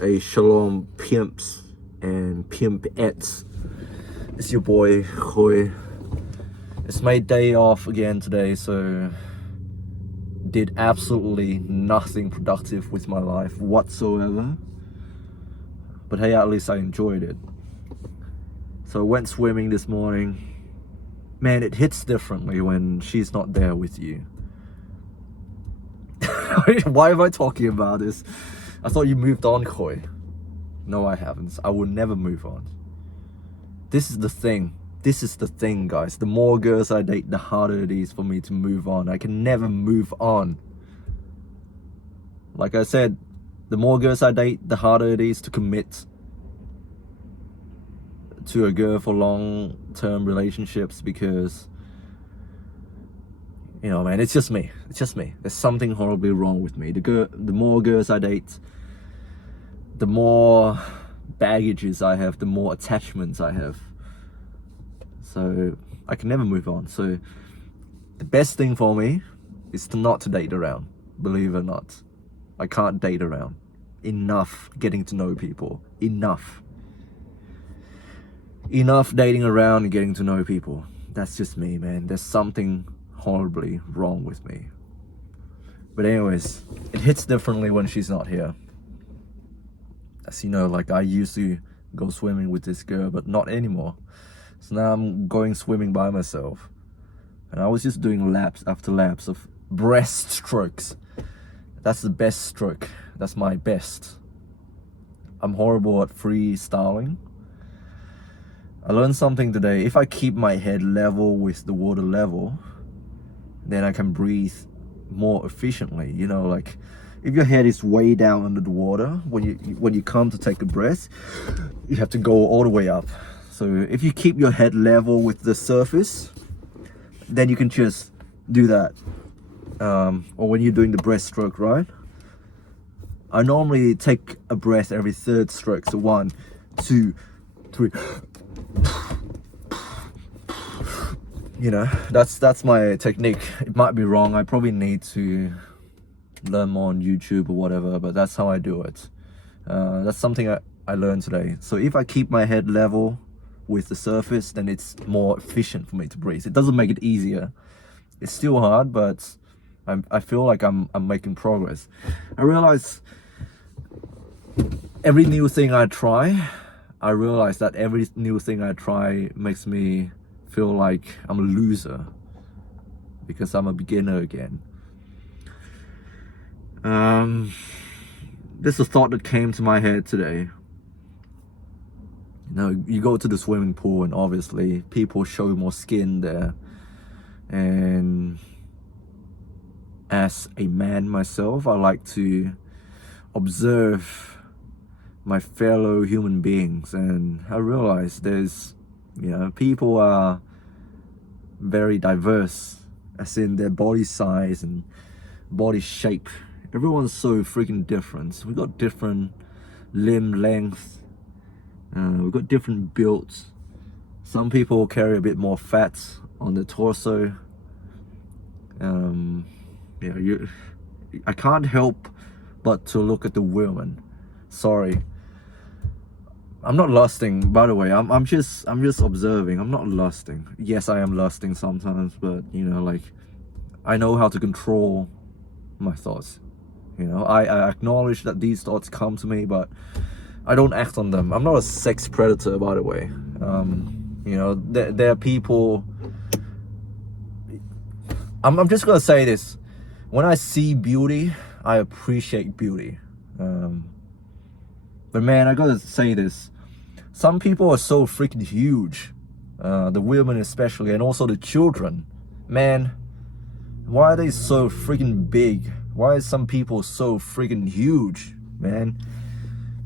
Hey, shalom pimps and pimpettes. It's your boy Khoi. It's my day off again today, so did absolutely nothing productive with my life whatsoever. But hey, at least I enjoyed it. So I went swimming this morning. Man, it hits differently when she's not there with you. Why am I talking about this? I thought you moved on, Khoi. No, I haven't. I will never move on. This is the thing. This is the thing, guys. The more girls I date, the harder it is for me to move on. I can never move on. Like I said, the more girls I date, the harder it is to commit to a girl for long-term relationships because, you know, man, it's just me. It's just me. There's something horribly wrong with me. The more girls I date, the more baggages I have, the more attachments I have. So I can never move on. So the best thing for me is not to date around. Believe it or not, I can't date around. Enough getting to know people. Enough dating around and getting to know people. That's just me, man. There's something horribly wrong with me. But anyways, it hits differently when she's not here. As you know, like I used to go swimming with this girl, but not anymore. So now I'm going swimming by myself. And I was just doing laps after laps of breaststrokes. That's the best stroke. That's my best. I'm horrible at freestyling. I learned something today. If I keep my head level with the water level, then I can breathe more efficiently. You know, like if your head is way down under the water, when you come to take a breath, you have to go all the way up. So if you keep your head level with the surface, then you can just do that. Or when you're doing the breaststroke, right? I normally take a breath every third stroke. So 1, 2, 3. You know, that's my technique. It might be wrong. I probably need to learn more on YouTube or whatever, but that's how I do it. That's something I learned today. So if I keep my head level with the surface, then it's more efficient for me to breathe. It doesn't make it easier. It's still hard, but I feel like I'm making progress. I realize every new thing I try, makes me feel like I'm a loser because I'm a beginner again. This is a thought that came to my head today. You know, you go to the swimming pool and obviously people show more skin there. And as a man myself, I like to observe my fellow human beings, and I realize there's, you know, people are very diverse, as in their body size and body shape. Everyone's so freaking different. We got different limb length. We've got different builds. Some people carry a bit more fat on the torso. I can't help but to look at the women. Sorry, I'm not lusting, by the way. I'm just observing. I'm not lusting. Yes, I am lusting sometimes, but you know, like I know how to control my thoughts. You know, I acknowledge that these thoughts come to me, but I don't act on them. I'm not a sex predator, by the way. You know, there are people. I'm just gonna say this. When I see beauty, I appreciate beauty. But man, I gotta say this. Some people are so freaking huge. The women especially, and also the children. Man, why are they so freaking big? Why are some people so freaking huge, man?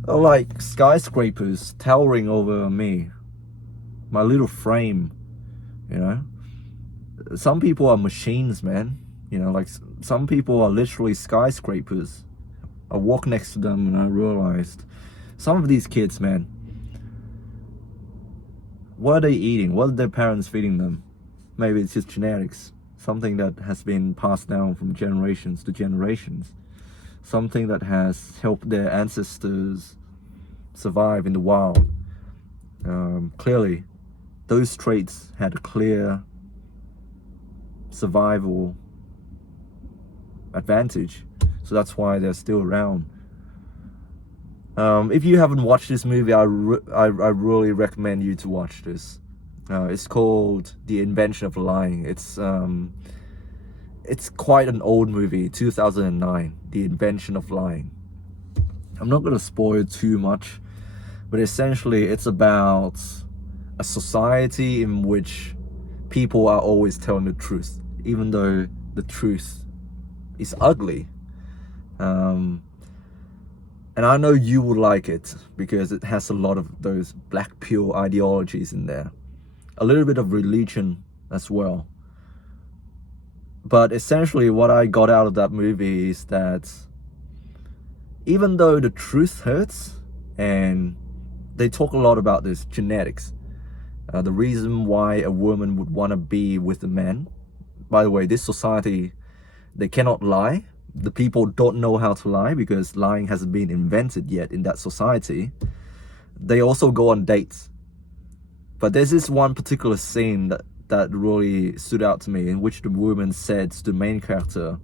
They're like skyscrapers towering over me. My little frame, you know? Some people are machines, man. You know, like some people are literally skyscrapers. I walked next to them and I realized some of these kids, man, what are they eating? What are their parents feeding them? Maybe it's just genetics. Something that has been passed down from generations to generations. something that has helped their ancestors survive in the wild. Clearly, those traits had a clear survival advantage, so that's why they're still around. If you haven't watched this movie, I really recommend you to watch this. It's called The Invention of Lying. It's quite an old movie, 2009, The Invention of Lying. I'm not gonna spoil too much, but essentially it's about a society in which people are always telling the truth, even though the truth is ugly. And I know you would like it because it has a lot of those black pill ideologies in there. A little bit of religion as well. But essentially what I got out of that movie is that even though the truth hurts, and they talk a lot about this genetics, the reason why a woman would want to be with a man. By the way, this society, they cannot lie. The people don't know how to lie because lying hasn't been invented yet in that society. They also go on dates. But there's this one particular scene that really stood out to me, in which the woman said to the main character,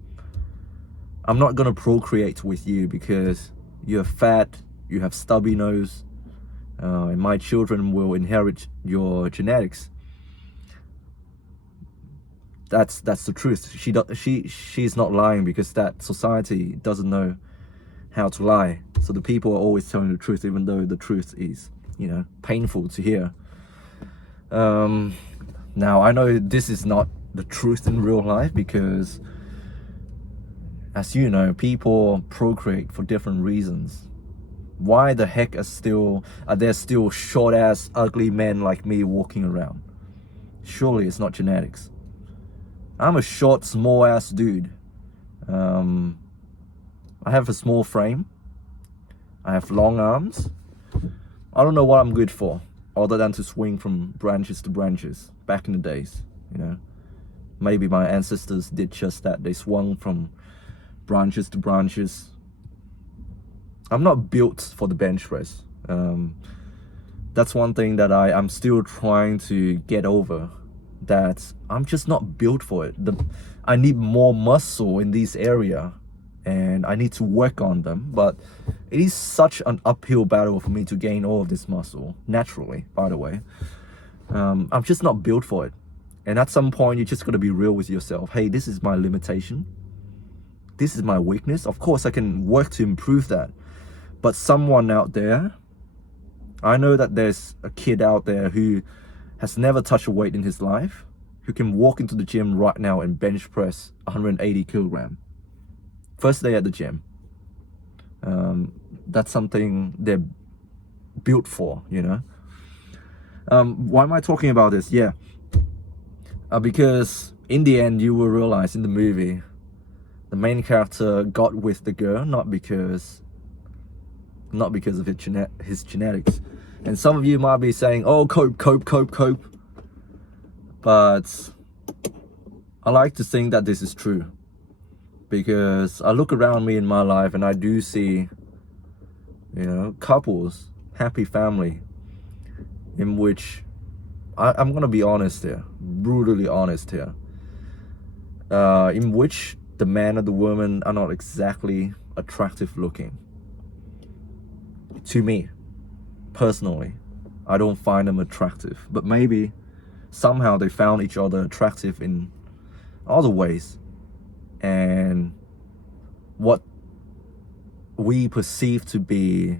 I'm not gonna procreate with you because you're fat, you have stubby nose, and my children will inherit your genetics. That's the truth. She's not lying because that society doesn't know how to lie. So the people are always telling the truth, even though the truth is, painful to hear. Now I know this is not the truth in real life because, as you know, people procreate for different reasons. Why the heck are there still short ass ugly men like me walking around? Surely it's not genetics. I'm a short, small ass dude. I have a small frame. I have long arms. I don't know what I'm good for, other than to swing from branches to branches back in the days, Maybe my ancestors did just that. They swung from branches to branches. I'm not built for the bench press. That's one thing that I'm still trying to get over, that I'm just not built for it. I need more muscle in this area and I need to work on them, but it is such an uphill battle for me to gain all of this muscle naturally, by the way. I'm just not built for it. And at some point, you just got to be real with yourself. Hey, this is my limitation. This is my weakness. Of course, I can work to improve that. But someone out there, I know that there's a kid out there who has never touched a weight in his life, who can walk into the gym right now and bench press 180 kilogram. First day at the gym. That's something they're built for, Why am I talking about this? Yeah. Because in the end, you will realize in the movie, the main character got with the girl not because of his genetics. And some of you might be saying, oh, cope. But I like to think that this is true. Because I look around me in my life and I do see, couples, happy family, in which, I'm going to be honest here, brutally honest here, in which the man and the woman are not exactly attractive looking. To me, personally, I don't find them attractive. But maybe somehow they found each other attractive in other ways. And what we perceive to be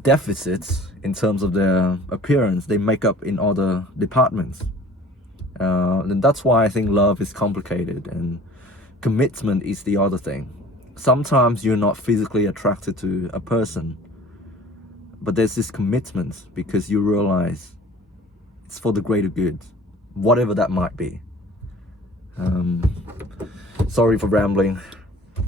deficits in terms of their appearance, they make up in other departments. And that's why I think love is complicated and commitment is the other thing. Sometimes you're not physically attracted to a person, but there's this commitment because you realize it's for the greater good, whatever that might be. Sorry for rambling.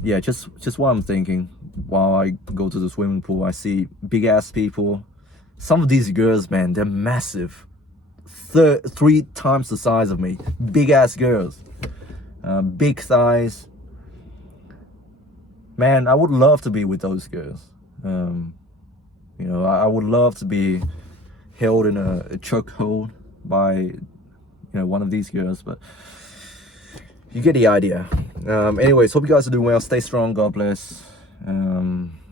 Yeah, just what I'm thinking while I go to the swimming pool. I see big ass people. Some of these girls, man, they're massive, 3 times the size of me. Big ass girls, big thighs. man, I would love to be with those girls. You know, I would love to be held in a chokehold by, you know, one of these girls, but you get the idea. Anyways, hope you guys are doing well. Stay strong. God bless.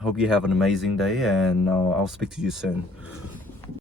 Hope you have an amazing day, and I'll speak to you soon.